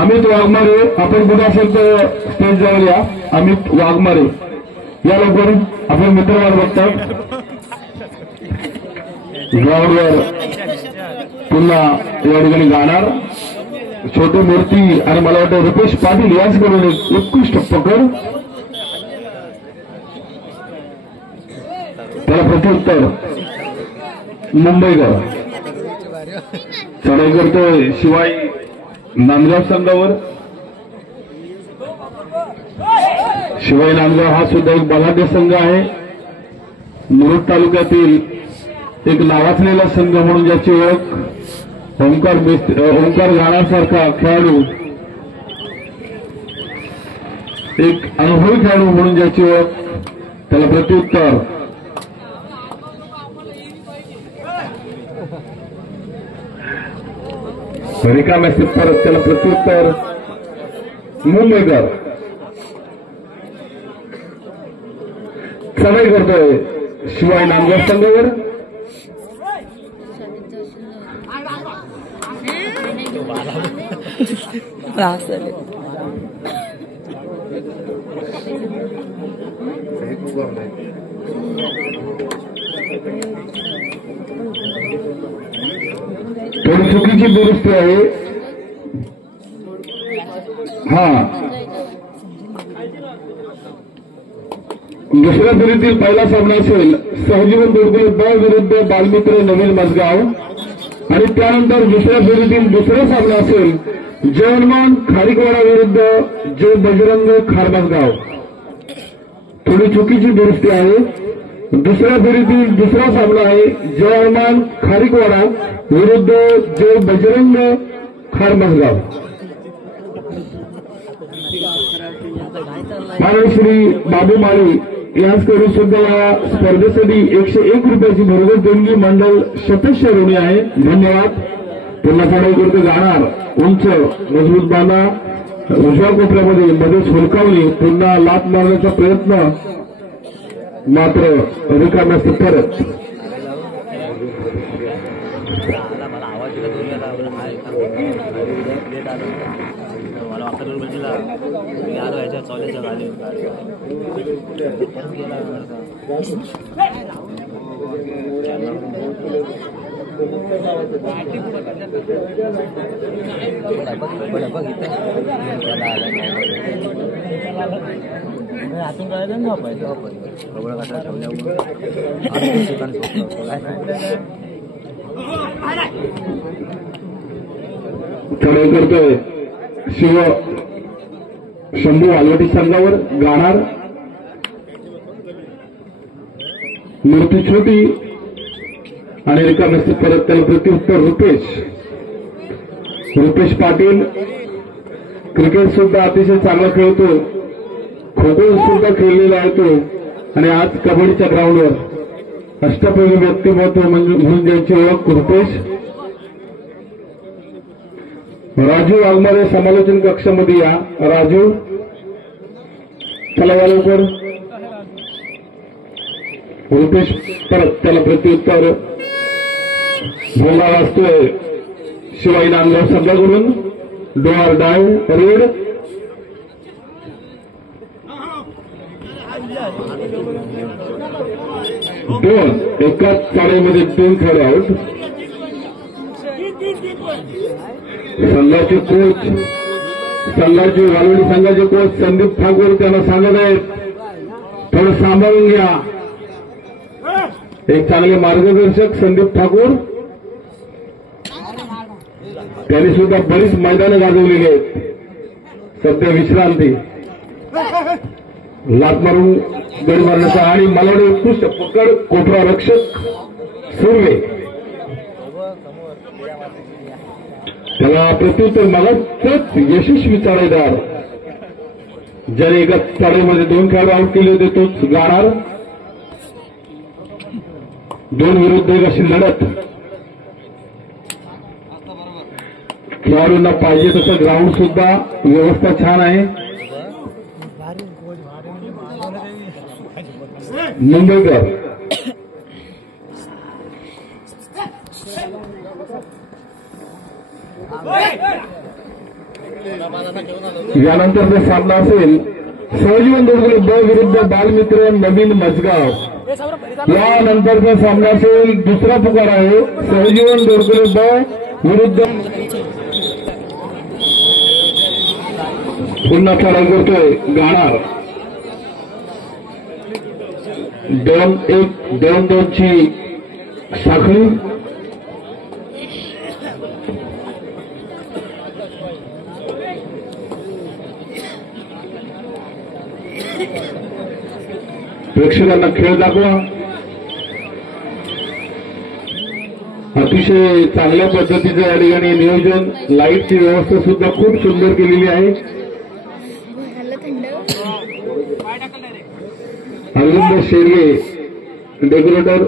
अमित वाघमारे, आपण कुठे असेल तर स्टेज जवळ या. अमित वाघमारे या लवकर, आपण मित्रवार बघतात. ग्राउंडवर पुन्हा या ठिकाणी गाणार छोटी मूर्ती आणि मला वाटतं रुपेश पाटील याचकडून एक उत्कृष्ट पकड. त्याला प्रत्युत्तर मुंबईकर चढाई करतोय शिवाय नांदगाव संघावर. शिवाय नांदगाव हा सुद्धा एक बलाढ्य संघ आहे. मुरुड तालुक्यातील एक नावाजलेला संघ म्हणून ज्याची ओळख ओंकार गाण्यासारखा खेळाडू, एक अनुभवी खेळाडू म्हणून ज्याची ओळख, त्याला प्रत्युत्तर रिकाम्या परत त्याला प्रत्युत्तर मुंबईकर चढाई करतोय शिवाय नांदगाव संघावर. थोडी चुकीची दुरुस्ती आहे. दुसऱ्या फेरीतील पहिला सामना असेल सहजीवन दोडकुले ब विरुद्ध बालमित्र नवीन मजगाव आणि त्यानंतर दुसऱ्या फेरीतील दुसरा सामना असेल जयमान खारीकवाडा विरुद्ध जय बजरंग खारमसगाव. थोडी चुकीची दुरुस्ती आहे. दुसऱ्या फेरीतील दुसरा सामना आहे जयमान खारीकवाडा विरुद्ध जय बजरंग खारमसगाव. माननीय श्री बाबू माळी यांच्याकडून सुद्धा या स्पर्धेसाठी 101 रुपयाची भरघोस देणगी मंडळ सदस्य ऋणी आहे. धन्यवाद. पुन्हा चढाई करतो जाणार उंच मजबूत बांधा उजव्या कोपऱ्यामध्ये मध्येच हुलकावली. पुन्हा लात मारण्याचा प्रयत्न मात्र रिकाम्या परत. चढाई करतोय शिव शंभू वालवटी संघावर गाणार मूर्ती छोटी आणि रिकाम्या परत त्याला प्रत्युत्तर रुपेश पाटील. क्रिकेट सुद्धा अतिशय चांगला खेळतो, खो खो सुद्धा खेळलेला आहे तो आणि आज कबड्डीच्या ग्राउंडवर अष्टपैलू व्यक्तिमत्व म्हणून ज्यांची ओळख रुपेश. राजू वाघमारे समालोचन कक्षामध्ये या. राजू चला लवकर. रुपेश परत त्याला प्रत्युत्तर भोंगा वाजतोय शिवाई नांदगाव संघाकडून. डोआर डाय रेड. दोन एकाच चाळीमध्ये 2 खेळाडू आउट. संघाचे कोच संघाचे वालवडी संघाचे कोच संदीप ठाकूर त्यांना सांगत आहेत थोडं सांभाळून घ्या. एक चांगले मार्गदर्शक संदीप ठाकूर, त्यांनी सुद्धा बरीच मैदानं गाजवलेली आहेत. सध्या विश्रांती. लात मारून गडी मारण्याचा आणि मलावडी उत्कृष्ट पकड. कोपरा रक्षक सुर्वे त्याला प्रत्युत्तर मागच यशस्वी चढाईदार ज्याने एका चढाईमध्ये 2 खेळाडू आउट केले होते तोच गाणार. 2 विरुद्ध 1 अशी लढत. खेळाडूंना पाहिजे तसं ग्राउंड सुद्धा व्यवस्था छान आहे. मुंबईकर यानंतरचा सामना असेल सहजीवन दोडगुले ब विरुद्ध बालमित्र नवीन मजगाव. यानंतरचा सामना असेल दुसरा पुकार आहे सहजीवन दोडगुले ब विरुद्ध पुन्हा चढाई करतोय गाणार. 2-1 2-2 ची साखळी. प्रेक्षकांना खेळ दाखवा. अतिशय चांगल्या पद्धतीचं या ठिकाणी नियोजन, लाईटची व्यवस्था सुद्धा खूप सुंदर केलेली आहे. अरविंद शेरगे डेकोरेटर,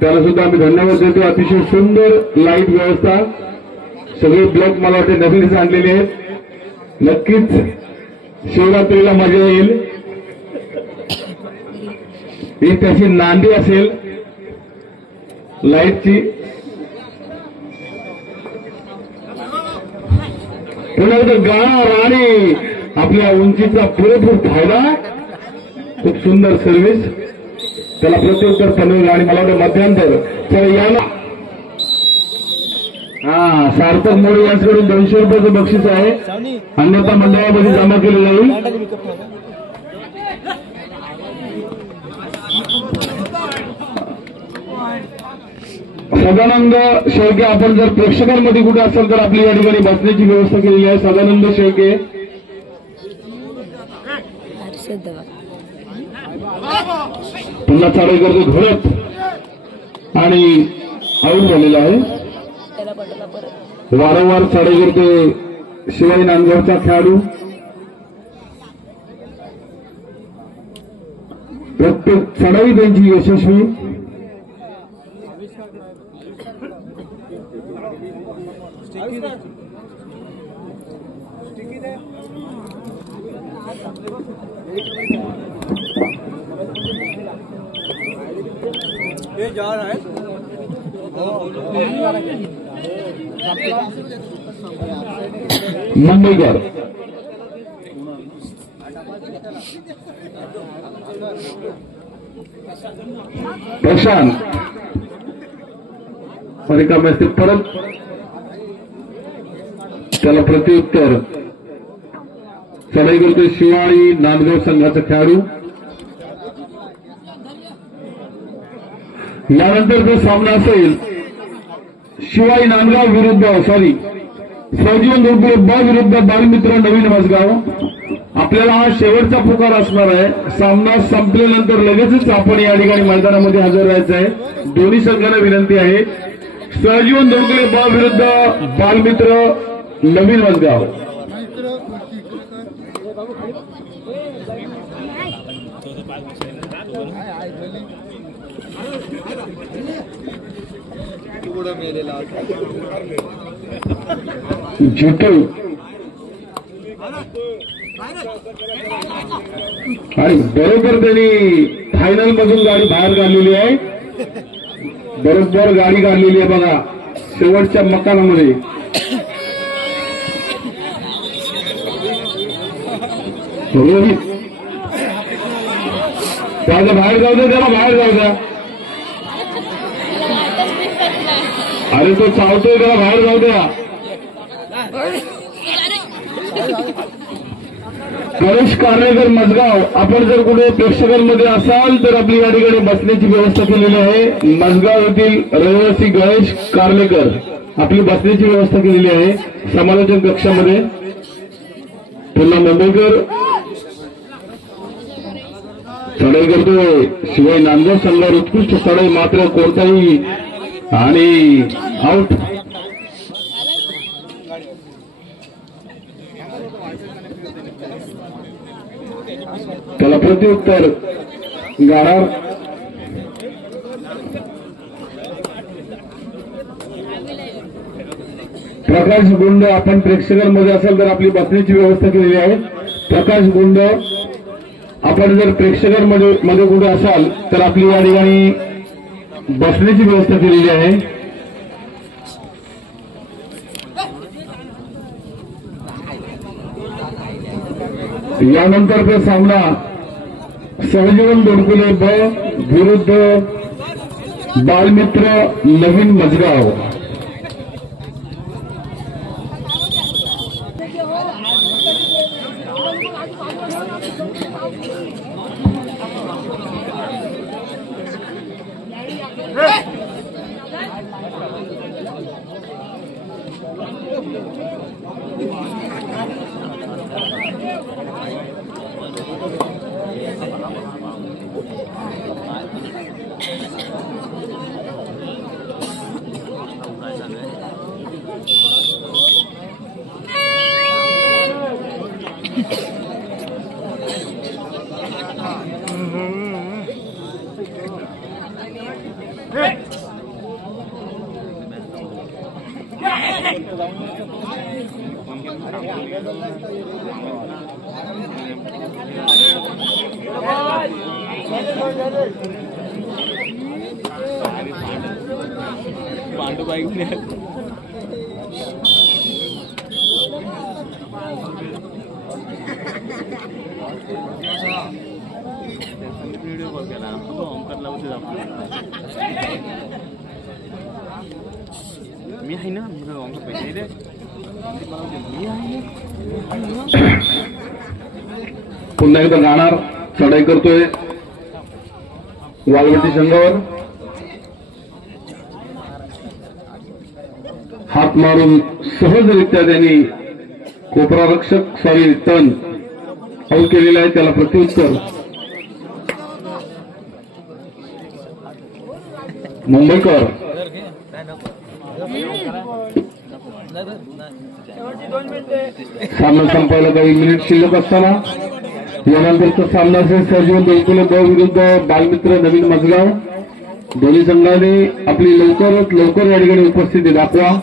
त्याला सुद्धा आम्ही धन्यवाद देतो. अतिशय सुंदर लाईट व्यवस्था, सगळे ब्लॉक मला वाटते नवीनच आणलेले आहेत. नक्कीच शिवरात्रीला मजा येईल. ही त्याची नांदी असेल लाईटची. पुन्हा गाणार आणि आपल्या उंचीचा पुरेपूर फायदा. खूप सुंदर सर्व्हिस, त्याला प्रत्युत्तर पनवेल आणि मला वाटतं मध्यांतर. तर याला सार्थक मोरे यांच्याकडून 200 रुपयाचं बक्षीस आहे, अन्यथा मंडळामध्ये जमा केलं जाईल. सदानंद शेळके, आपण जर प्रेक्षकांमध्ये कुठे असेल तर आपली या ठिकाणी बसण्याची व्यवस्था केलेली आहे. सदानंद शेळके पुन्हा चढाई करतो धुळत आणि आऊट झालेला आहे. वारंवार चढाई करतो शिवाई नांदगावचा खेळाडू. प्रत्येक चढाई त्यांची यशस्वी. ये जा रहा है मुंबईकर. प्रशांत परिकामे असते परत, त्याला प्रत्युत्तर. चढाई करतोय शिवाई नांदगाव संघाचा खेळाडू. यानंतरचा सामना असेल शिवाई नांदगाव विरुद्ध सहजीवन दोडगुले ब विरुद्ध बालमित्र नवीन मजगाव. आपल्याला हा शेवटचा पुकार असणार आहे. सामना संपल्यानंतर लगेचच आपण या ठिकाणी मैदानामध्ये हजर राहायचं आहे. दोन्ही संघांना विनंती आहे. सहजीवन दोडगुले ब विरुद्ध बालमित्र नवीन मजगाव. जितू आणि बरोबर त्यांनी फायनल मधून गाडी बाहेर काढलेली आहे. बरोबर गाडी काढलेली आहे बघा शेवटच्या मकानामध्ये. रोहित त्याला बाहेर जाऊ द्या, त्याला बाहेर जाऊ द्या. अरे तो चावतोय, त्याला बाहेर जाऊ द्या. गणेश कार्लेकर मजगाव, आपण जर कुठे प्रेक्षकांमध्ये असाल तर आपली या ठिकाणी बसण्याची व्यवस्था केलेली आहे. मजगाव येथील रहिवासी गणेश कार्लेकर आपली बसण्याची व्यवस्था केलेली आहे समालोचन कक्षामध्ये. पुन्हा मुंबईकर चढाई करतोय शिवाय नांदगाव संघावर उत्कृष्ट चढाई, मात्र कोणताही आणि आउट. त्याला प्रत्युत्तर गाणार. प्रकाश गुंड, आपण प्रेक्षकांमध्ये असाल तर आपली बसण्याची व्यवस्था केलेली आहे. प्रकाश गुंड, आपण जर प्रेक्षकांमध्ये कुठे असाल तर आपली या ठिकाणी बसण्याची व्यवस्था केलेली आहे. यानंतरचा सामना सहजीवन दोडकुले ब विरुद्ध बालमित्र नवीन मजगाव। मी आहे ना पैसे दे पुन्हा एकदा जाणार चढाई करतोय वालवटी संघावर हात मारून सहजरित्या त्यांनी कोपरा रक्षक सॉरी तन आऊट केलेला आहे। त्याला प्रत्युत्तर मुंबईकर सामना संपायला काही मिनिट शिल्लक असताना यानंतरचा सामना असेल सहजीवन दोडकुले ब विरुद्ध बालमित्र नवीन मजगाव। दोन्ही संघाने आपली लवकरात लवकर या ठिकाणी उपस्थिती दाखवा।